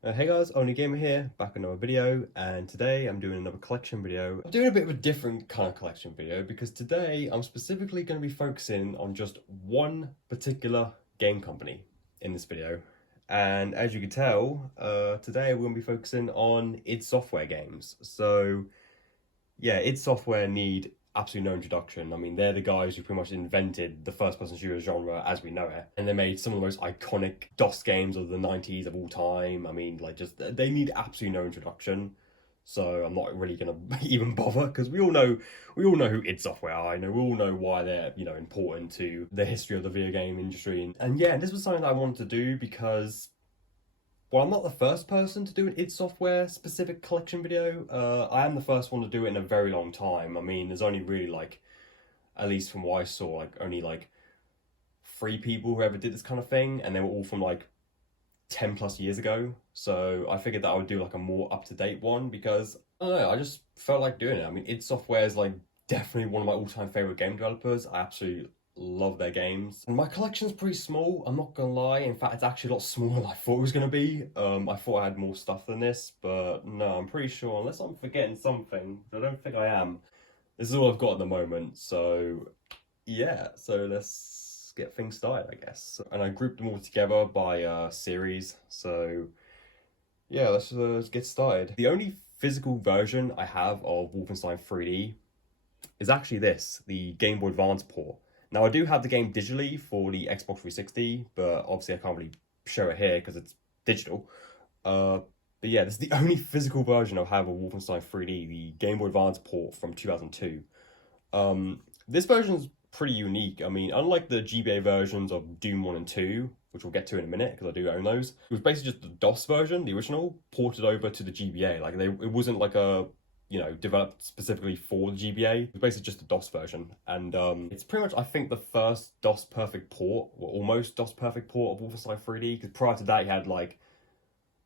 Hey guys, Only Gamer here, back with another video, and today I'm doing another collection video. I'm doing a bit of a different kind of collection video because today I'm specifically going to be focusing on just one particular game company in this video. And as you can tell, today we're going to be focusing on id Software games. So yeah, id Software need absolutely no introduction. I mean, they're the guys who pretty much invented the first-person shooter genre as we know it, and they made some of the most iconic DOS games of the '90s of all time. I mean, like, just they need absolutely no introduction. So I'm not really gonna even bother because we all know who id Software are. I know we all know why they're important to the history of the video game industry, and yeah, this was something that I wanted to do because well, I'm not the first person to do an id Software specific collection video. I am the first one to do it in a very long time. I mean, there's only really like, at least from what I saw, like only like three people who ever did this kind of thing, and they were all from like 10 plus years ago. So I figured that I would do like a more up to date one because I don't know, I just felt like doing it. I mean, id Software is like definitely one of my all time favorite game developers. I absolutely love their games. And my collection's pretty small, I'm not gonna lie. In fact, it's actually a lot smaller than I thought it was gonna be. I thought I had more stuff than this, but no, I'm pretty sure, unless I'm forgetting something, I don't think I am. This is all I've got at the moment, so yeah, so let's get things started, I guess. And I grouped them all together by series, so yeah, let's get started. The only physical version I have of Wolfenstein 3D is actually this, the Game Boy Advance port. Now, I do have the game digitally for the Xbox 360, but obviously I can't really show it here because it's digital. But yeah, this is the only physical version I have of Wolfenstein 3D, the Game Boy Advance port from 2002. This version's pretty unique. I mean, unlike the GBA versions of Doom 1 and 2, which we'll get to in a minute because I do own those, it was basically just the DOS version, the original, ported over to the GBA. Like, it wasn't like a developed specifically for the GBA. It's basically just a DOS version. And it's pretty much, I think, the first DOS perfect port, or almost DOS perfect port of Wolfenstein 3D, because prior to that you had like,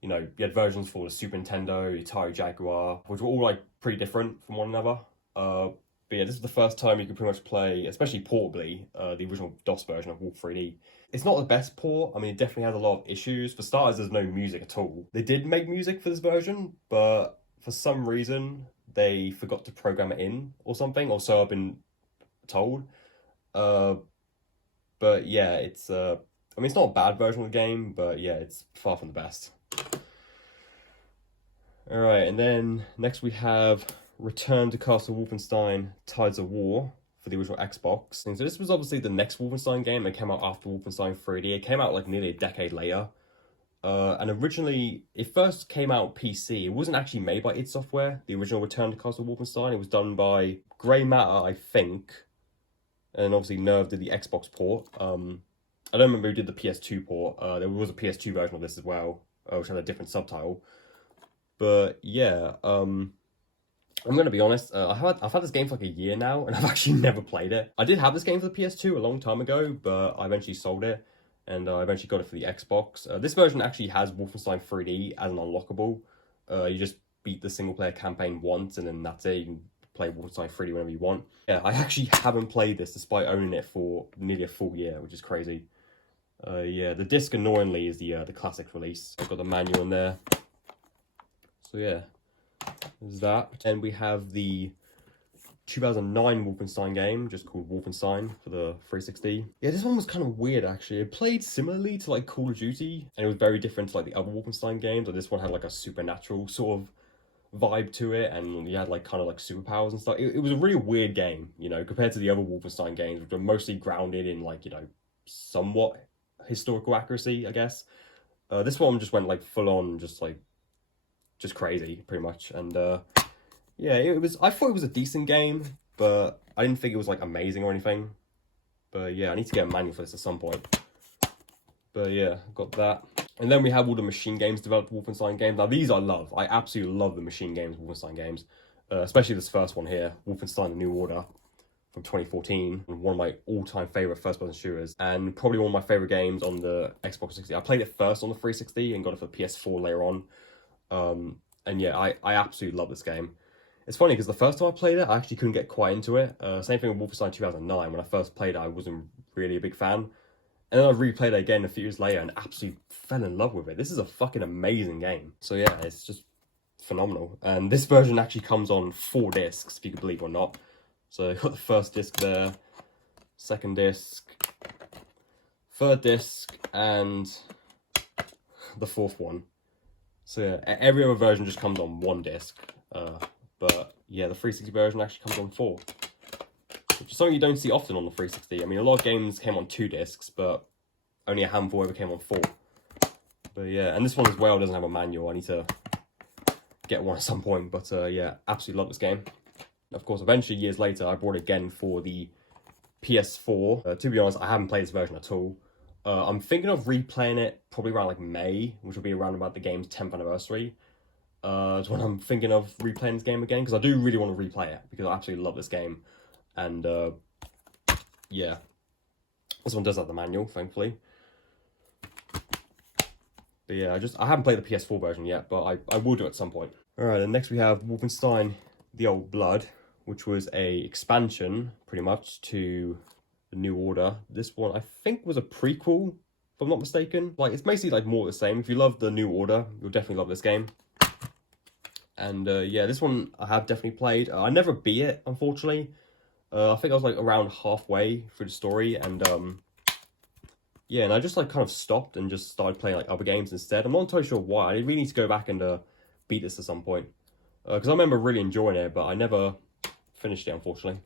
you had versions for the Super Nintendo, Atari Jaguar, which were all like pretty different from one another. But yeah, this is the first time you could pretty much play, especially portably, the original DOS version of Wolf 3D. It's not the best port. I mean, it definitely has a lot of issues. For starters, there's no music at all. They did make music for this version, but for some reason they forgot to program it in or something, or so I've been told. Uh, but yeah, I mean, it's not a bad version of the game, but yeah, it's far from the best. All right, and then next we have Return to Castle Wolfenstein: Tides of War for the original Xbox. And so this was obviously the next Wolfenstein game that came out after Wolfenstein 3D. It came out like nearly a decade later. And originally, it first came out on PC. It wasn't actually made by id Software, the original Return to Castle Wolfenstein. It was done by Grey Matter, I think. And obviously Nerve did the Xbox port. I don't remember who did the PS2 port. There was a PS2 version of this as well, which had a different subtitle. But yeah, I'm gonna be honest, I've had this game for like a year now, and I've actually never played it. I did have this game for the PS2 a long time ago, but I eventually sold it, and I eventually got it for the Xbox. This version actually has Wolfenstein 3D as an unlockable. You just beat the single player campaign once, and then that's it. You can play Wolfenstein 3D whenever you want. Yeah, I actually haven't played this despite owning it for nearly a full year, which is crazy. Yeah, the disc annoyingly is the classic release. I've got the manual in there. So yeah, there's that. And we have the 2009 Wolfenstein game, just called Wolfenstein for the 360. Yeah, this one was kind of weird actually. It played similarly to like Call of Duty, and it was very different to like the other Wolfenstein games. Like this one had like a supernatural sort of vibe to it, and you had like kind of like superpowers and stuff. It was a really weird game, compared to the other Wolfenstein games, which are mostly grounded in like, somewhat historical accuracy, I guess. This one just went like full on, just crazy, pretty much. And yeah, I thought it was a decent game, but I didn't think it was like amazing or anything. But yeah, I need to get a manual for this at some point. But yeah, got that. And then we have all the Machine Games developed Wolfenstein games. Now these I love. I absolutely love the Machine Games Wolfenstein games. Especially this first one here, Wolfenstein: The New Order from 2014. One of my all-time favorite first-person shooters. And probably one of my favorite games on the Xbox 360. I played it first on the 360 and got it for the PS4 later on. And yeah, I absolutely love this game. It's funny because the first time I played it, I actually couldn't get quite into it. Same thing with Wolfenstein 2009. When I first played it, I wasn't really a big fan. And then I replayed it again a few years later and absolutely fell in love with it. This is a fucking amazing game. So yeah, it's just phenomenal. And this version actually comes on 4 discs, if you can believe it or not. So you've got the first disc there, second disc, third disc, and the 4th one. So yeah, every other version just comes on 1 disc. But yeah, the 360 version actually comes on 4. Which is something you don't see often on the 360. I mean, a lot of games came on 2 discs, but only a handful ever came on 4. But yeah, and this one as well doesn't have a manual. I need to get one at some point. But yeah, absolutely love this game. Of course, eventually, years later, I bought it again for the PS4. To be honest, I haven't played this version at all. I'm thinking of replaying it probably around like May, which will be around about the game's 10th anniversary. Is when I'm thinking of replaying this game again, because I do really want to replay it, because I absolutely love this game. And yeah, this one does have the manual, thankfully. But yeah, I haven't played the PS4 version yet, but I will do it at some point. Alright, and next we have Wolfenstein The Old Blood, which was a expansion, pretty much, to the New Order. This one, I think, was a prequel, if I'm not mistaken. Like, it's basically like more of the same. If you love the New Order, you'll definitely love this game. And yeah, this one I have definitely played. I never beat it, unfortunately. I think I was like around halfway through the story, and yeah, and I just like kind of stopped and just started playing like other games instead. I'm not entirely sure why. I really need to go back and beat this at some point, because I remember really enjoying it, but I never finished it, unfortunately.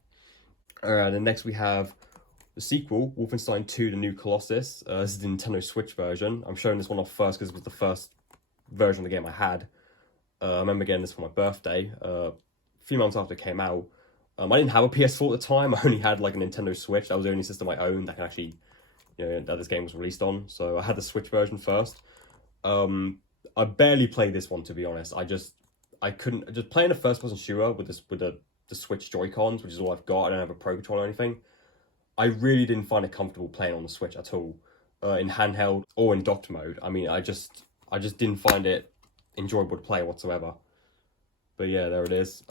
Alright, and next we have the sequel, Wolfenstein 2: The New Colossus. This is the Nintendo Switch version. I'm showing this one off first because it was the first version of the game I had. I remember getting this for my birthday, a few months after it came out. I didn't have a PS4 at the time. I only had like a Nintendo Switch. That was the only system I owned that could actually, you know, that this game was released on. So I had the Switch version first. I barely played this one, to be honest. I couldn't, just playing a first-person shooter with the Switch Joy-Cons, which is all I've got. I don't have a Pro Controller or anything. I really didn't find it comfortable playing on the Switch at all, in handheld or in docked mode. I mean, I just didn't find it enjoyable to play whatsoever. But yeah, there it is.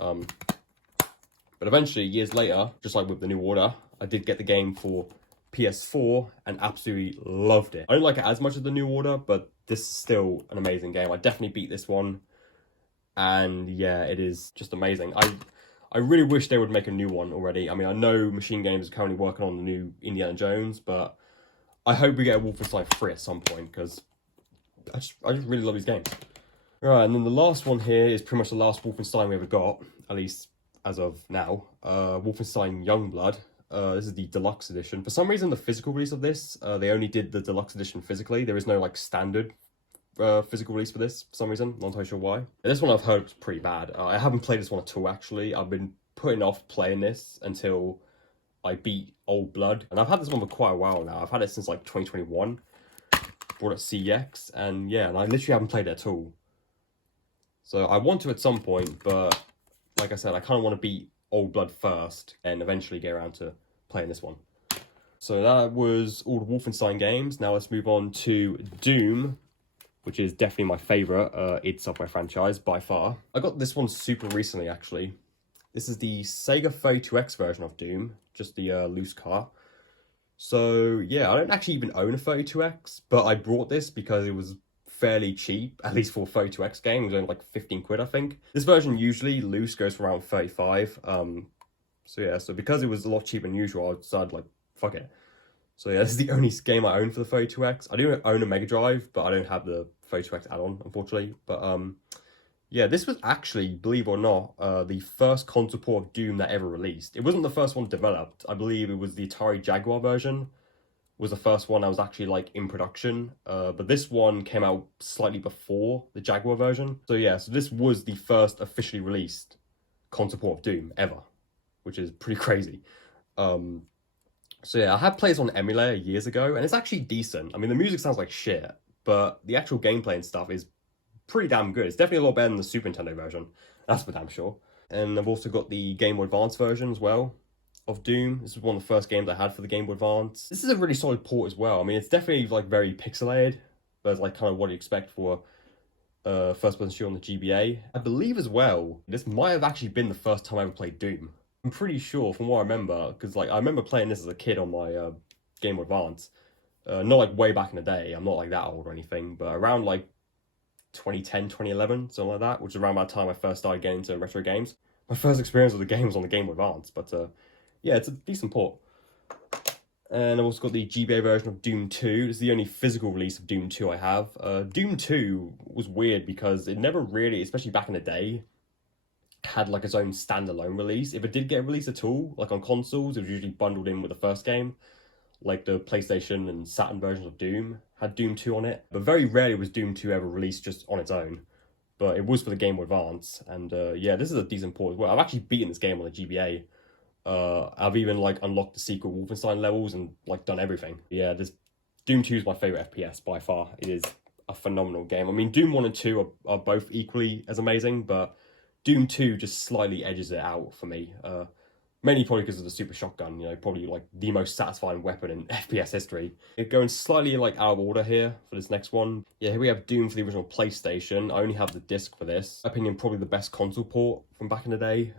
But eventually, years later, just like with the New Order, I did get the game for PS4 and absolutely loved it. I don't like it as much as the New Order, but this is still an amazing game. I definitely beat this one, and yeah, it is just amazing. I really wish they would make a new one already. I mean, I know Machine Games is currently working on the new Indiana Jones, but I hope we get a Wolfenstein 3 at some point, because I just really love these games. Right, and then the last one here is pretty much the last Wolfenstein we ever got, at least as of now. Wolfenstein Youngblood. This is the deluxe edition. For some reason, the physical release of this, they only did the deluxe edition physically. There is no like standard physical release for this for some reason. Not entirely sure why. And this one I've heard was pretty bad. I haven't played this one at all, actually. I've been putting off playing this until I beat Old Blood. And I've had this one for quite a while now. I've had it since like 2021. Bought it at CEX, and yeah, and I literally haven't played it at all. So I want to at some point, but like I said, I kind of want to beat Old Blood first and eventually get around to playing this one. So that was all the Wolfenstein games. Now let's move on to Doom, which is definitely my favourite id Software franchise by far. I got this one super recently, actually. This is the Sega 32X version of Doom, just the loose car. So yeah, I don't actually even own a 32X, but I brought this because it was fairly cheap, at least for a 32X game. It was only like 15 quid, I think. This version usually loose goes for around 35. So yeah, so because it was a lot cheaper than usual, I decided like, fuck it. So yeah, this is the only game I own for the 32X. I do own a Mega Drive, but I don't have the 32X add-on, unfortunately. But yeah, this was actually, believe it or not, the first console port of Doom that ever released. It wasn't the first one developed. I believe it was the Atari Jaguar version was the first one that was actually like in production. But this one came out slightly before the Jaguar version. So yeah, so this was the first officially released console port of Doom ever, which is pretty crazy. So yeah, I had played this on emulator years ago, and it's actually decent. I mean, the music sounds like shit, but the actual gameplay and stuff is pretty damn good. It's definitely a lot better than the Super Nintendo version. That's for damn sure. And I've also got the Game Boy Advance version as well of Doom. This was one of the first games I had for the Game Boy Advance. This is a really solid port as well. I mean, it's definitely like very pixelated, but it's like kind of what you expect for first-person shooter on the GBA. I believe as well, this might have actually been the first time I ever played Doom. I'm pretty sure from what I remember, because like I remember playing this as a kid on my Game Boy Advance. Not like way back in the day, I'm not like that old or anything, but around like 2010, 2011, something like that, which is around that time I first started getting into retro games. My first experience with the game was on the Game Boy Advance, but yeah, it's a decent port. And I've also got the GBA version of Doom 2. This is the only physical release of Doom 2 I have. Doom 2 was weird because it never really, especially back in the day, had like its own standalone release. If it did get released at all, like on consoles, it was usually bundled in with the first game. Like the PlayStation and Saturn versions of Doom had Doom 2 on it. But very rarely was Doom 2 ever released just on its own. But it was for the Game Boy Advance. And yeah, this is a decent port as well. I've actually beaten this game on the GBA. I've even like unlocked the secret Wolfenstein levels and like done everything. Yeah, this Doom 2 is my favorite FPS by far. It is a phenomenal game. I mean, Doom 1 and 2 are both equally as amazing, but Doom 2 just slightly edges it out for me. Mainly probably because of the super shotgun, you know, probably like the most satisfying weapon in FPS history. It's going slightly like out of order here for this next one. Yeah, here we have Doom for the original PlayStation. I only have the disc for this. In my opinion, probably the best console port from back in the day.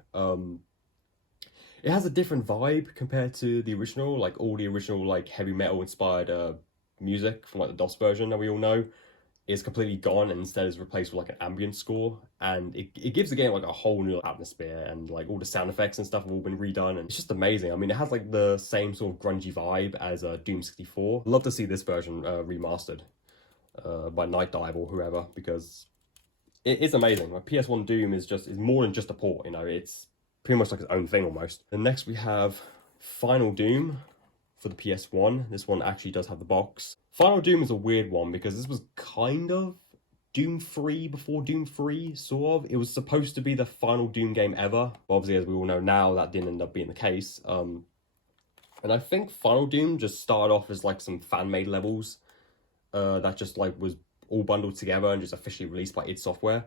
It has a different vibe compared to the original, like all the original like heavy metal inspired music from like the DOS version that we all know is completely gone and instead is replaced with like an ambient score, and it gives the game like a whole new atmosphere, and like all the sound effects and stuff have all been redone, and it's just amazing. I mean, it has like the same sort of grungy vibe as Doom 64. I'd love to see this version remastered by Night Dive or whoever, because it is amazing. Like PS1 Doom is more than just a port, you know, it's pretty much like its own thing almost. And next we have Final Doom for the PS1. This one actually does have the box. Final Doom is a weird one because this was kind of Doom 3 before Doom 3, sort of. It was supposed to be the final Doom game ever. Obviously, as we all know now, that didn't end up being the case. And I think Final Doom just started off as like some fan-made levels that just like was all bundled together and just officially released by id Software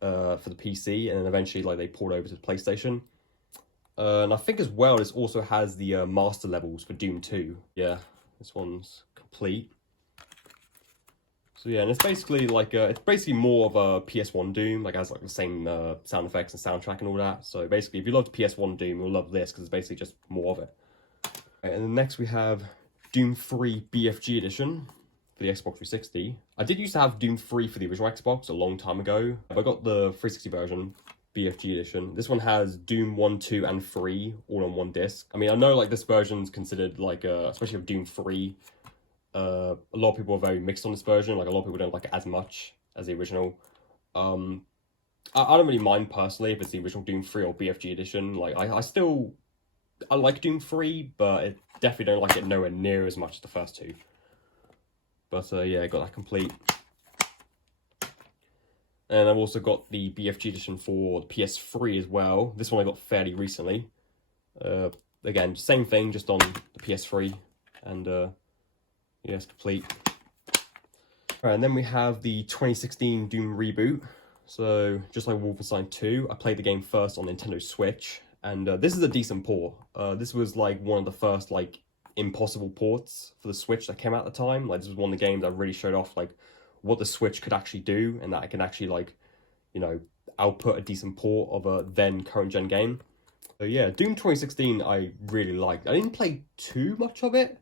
for the PC, and then eventually like they poured over to the PlayStation. And I think as well, this also has the master levels for Doom 2. Yeah, this one's complete. So yeah, and it's basically like it's basically more of a PS1 Doom, like it has like the same sound effects and soundtrack and all that. So basically, if you loved PS1 Doom, you'll love this because it's basically just more of it. Right, and then next we have Doom 3 BFG Edition for the Xbox 360. I did used to have Doom 3 for the original Xbox a long time ago. I got the 360 version, BFG Edition. This one has Doom 1, 2, and 3 all on one disc. I mean, I know like this version's considered like, especially of Doom 3, a lot of people are very mixed on this version. Like a lot of people don't like it as much as the original. I don't really mind personally if it's the original Doom 3 or BFG Edition. Like I like Doom 3, but I definitely don't like it nowhere near as much as the first two. But yeah, I got that complete. And I've also got the BFG Edition for the PS3 as well. This one I got fairly recently. Again, same thing, just on the PS3. And yeah, it's complete. Alright, and then we have the 2016 Doom reboot. So, just like Wolfenstein 2, I played the game first on Nintendo Switch. And this is a decent port. This was like one of the first like impossible ports for the Switch that came out at the time. Like this was one of the games that really showed off like what the Switch could actually do, and that it can actually like, you know, output a decent port of a then current gen game. So yeah, Doom 2016 I really liked. I didn't play too much of it.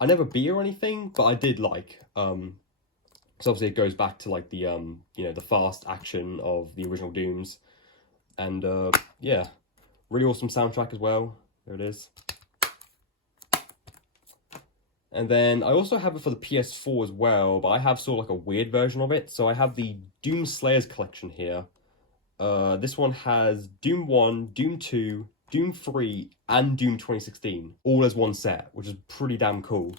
I never beat it or anything, but I did like. Because obviously it goes back to like the you know, the fast action of the original Dooms, and yeah, really awesome soundtrack as well. There it is. And then I also have it for the PS4 as well, but I have sort of like a weird version of it. So I have the Doom Slayers collection here. This one has Doom 1, Doom 2, Doom 3, and Doom 2016, all as one set, which is pretty damn cool.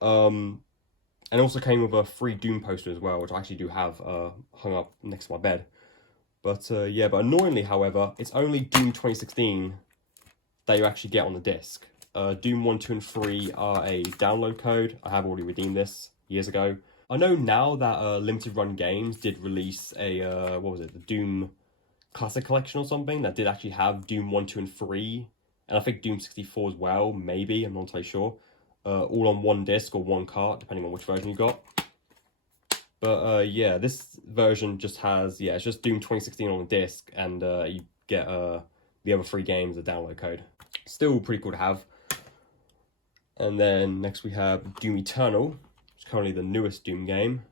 And it also came with a free Doom poster as well, which I actually do have hung up next to my bed. But yeah, but annoyingly, however, it's only Doom 2016 that you actually get on the disc. Doom 1, 2, and 3 are a download code. I have already redeemed this years ago. I know now that Limited Run Games did release a, what was it, the Doom Classic Collection or something that did actually have Doom 1, 2, and 3, and I think Doom 64 as well, maybe, I'm not entirely sure, all on one disc or one cart, depending on which version you got. But yeah, this version just has, yeah, it's just Doom 2016 on the disc, and you get the other 3 games, a download code. Still pretty cool to have. And then next we have Doom Eternal, which is currently the newest Doom game.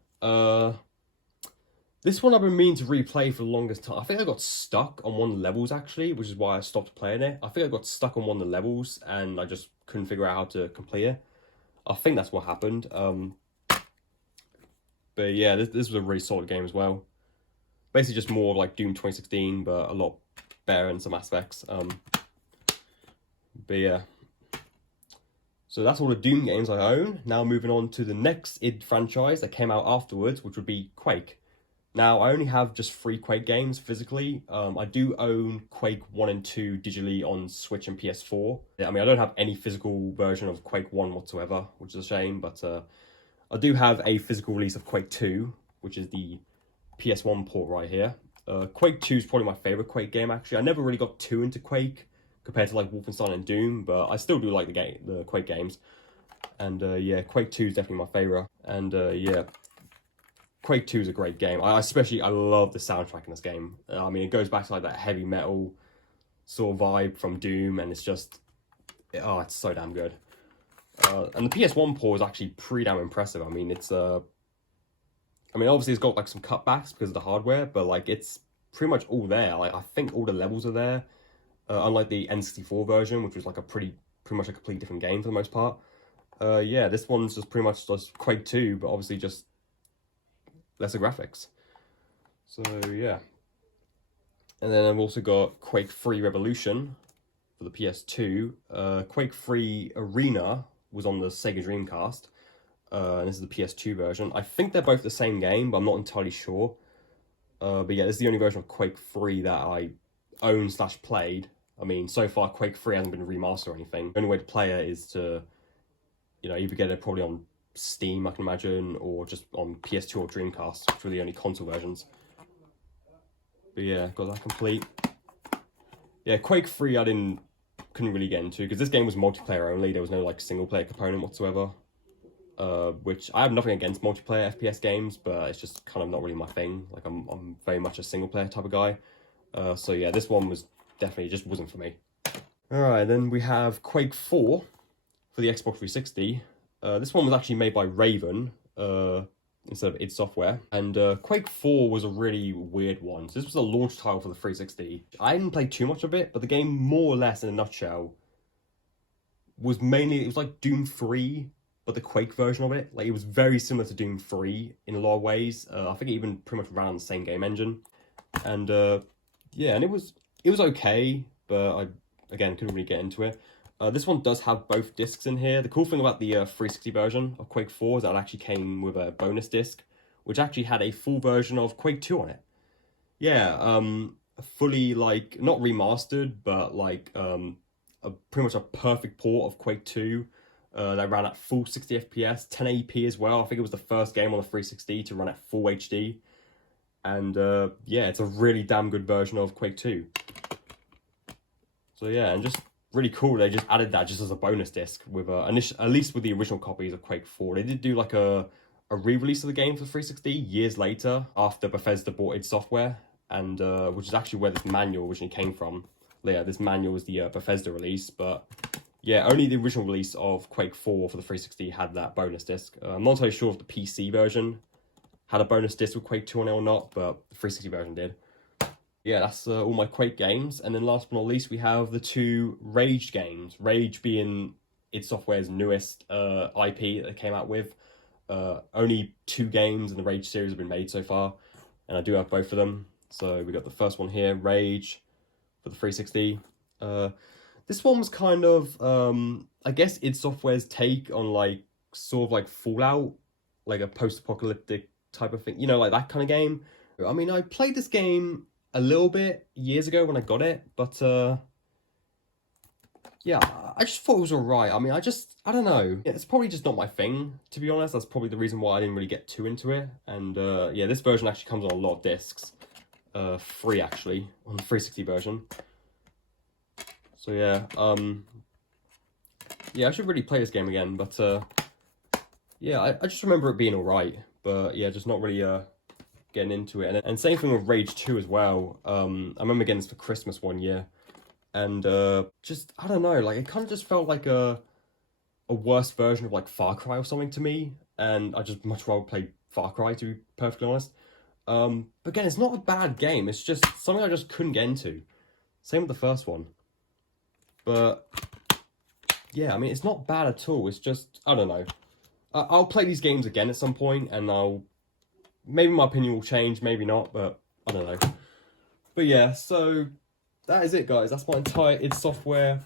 This one I've been meaning to replay for the longest time. I think I got stuck on one of the levels actually, which is why I stopped playing it. I think I got stuck on one of the levels and I just couldn't figure out how to complete it. I think that's what happened. But yeah, this was a really solid game as well. Basically just more like Doom 2016, but a lot better in some aspects. But yeah. So that's all the Doom games I own. Now moving on to the next id franchise that came out afterwards, which would be Quake. Now, I only have just 3 Quake games physically. I do own Quake 1 and 2 digitally on Switch and PS4. I mean, I don't have any physical version of Quake 1 whatsoever, which is a shame, but I do have a physical release of Quake 2, which is the PS1 port right here. Quake 2 is probably my favourite Quake game, actually. I never really got too into Quake compared to like Wolfenstein and Doom, but I still do like the Quake games. And yeah, Quake 2 is definitely my favourite. And yeah, Quake 2 is a great game. I love the soundtrack in this game. I mean, it goes back to like that heavy metal sort of vibe from Doom, and it's just, oh, it's so damn good. And the PS1 port is actually pretty damn impressive. I mean, it's I mean, obviously it's got like some cutbacks because of the hardware, but like it's pretty much all there. Like I think all the levels are there, unlike the N64 version, which was like a pretty much a completely different game for the most part. Yeah, this one's just pretty much just Quake 2, but obviously just lesser graphics. So yeah. And then I've also got Quake Revolution for the PS2. Quake 3 Arena was on the Sega Dreamcast. And this is the PS2 version. I think they're both the same game, but I'm not entirely sure. But yeah, this is the only version of Quake 3 that I own / played. I mean, so far Quake 3 hasn't been remastered or anything. The only way to play it is to, you know, either get it probably on Steam, I can imagine, or just on PS2 or Dreamcast, which were the only console versions. But yeah, got that complete. Yeah, Quake 3 couldn't really get into, because this game was multiplayer only. There was no like single player component whatsoever. Which I have nothing against multiplayer FPS games, but it's just kind of not really my thing. Like I'm very much a single player type of guy. So yeah, this one was definitely just wasn't for me. Alright, then we have Quake 4 for the Xbox 360. This one was actually made by Raven instead of id Software. And Quake 4 was a really weird one. So this was a launch title for the 360. I didn't play too much of it, but the game more or less in a nutshell was mainly, it was like Doom 3, but the Quake version of it. Like it was very similar to Doom 3 in a lot of ways. I think it even pretty much ran on the same game engine. And yeah, and it was okay, but I, again, couldn't really get into it. This one does have both discs in here. The cool thing about the 360 version of Quake 4 is that it actually came with a bonus disc, which actually had a full version of Quake 2 on it. Yeah, fully, like, not remastered, but like pretty much a perfect port of Quake 2 that ran at full 60 FPS, 1080p as well. I think it was the first game on the 360 to run at full HD. And yeah, it's a really damn good version of Quake 2. So yeah, and just really cool, they just added that just as a bonus disc with at least with the original copies of Quake 4. They did do like a re-release of the game for 360 years later after Bethesda bought id Software, and which is actually where this manual originally came from. Yeah, this manual was the Bethesda release, but yeah, only the original release of Quake 4 for the 360 had that bonus disc. I'm not entirely sure if the PC version had a bonus disc with Quake 2 on it or not, but the 360 version did. Yeah, that's all my Quake games. And then last but not least, we have the 2 Rage games. Rage being id Software's newest IP that they came out with. Only 2 games in the Rage series have been made so far, and I do have both of them. So we got the first one here, Rage, for the 360. This one was kind of, I guess, id Software's take on like sort of like Fallout, like a post-apocalyptic type of thing, you know, like that kind of game. I mean, I played this game a little bit years ago when I got it, but yeah, I just thought it was alright. I mean, I don't know. It's probably just not my thing, to be honest. That's probably the reason why I didn't really get too into it. And yeah, this version actually comes on a lot of discs. 3 actually, on the 360 version. So yeah, yeah, I should really play this game again, but yeah, I just remember it being alright. But yeah, just not really getting into it. And same thing with Rage 2 as well. I remember getting this for Christmas one year, and just, I don't know, like it kind of just felt like a a worse version of like Far Cry or something to me, and I just much rather play Far Cry, to be perfectly honest. But again, it's not a bad game, it's just something I just couldn't get into. Same with the first one. But yeah, I mean, it's not bad at all. It's just, I don't know. I'll play these games again at some point, and maybe my opinion will change, maybe not, but I don't know. But yeah, so that is it, guys. That's my entire id Software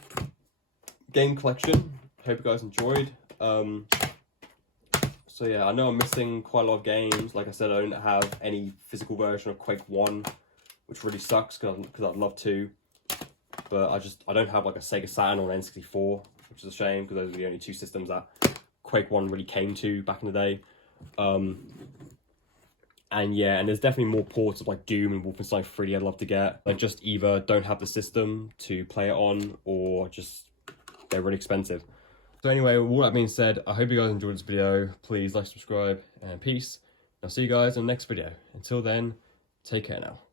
game collection. Hope you guys enjoyed. So yeah, I know I'm missing quite a lot of games. Like I said, I don't have any physical version of Quake 1, which really sucks because I'd love to. But I don't have like a Sega Saturn or an N64, which is a shame because those are the only two systems that Quake 1 really came to back in the day. And yeah, and there's definitely more ports of like Doom and Wolfenstein 3 I'd love to get. I just either don't have the system to play it on, or just they're really expensive. So anyway, with all that being said, I hope you guys enjoyed this video. Please like, subscribe, and peace. I'll see you guys in the next video. Until then, take care now.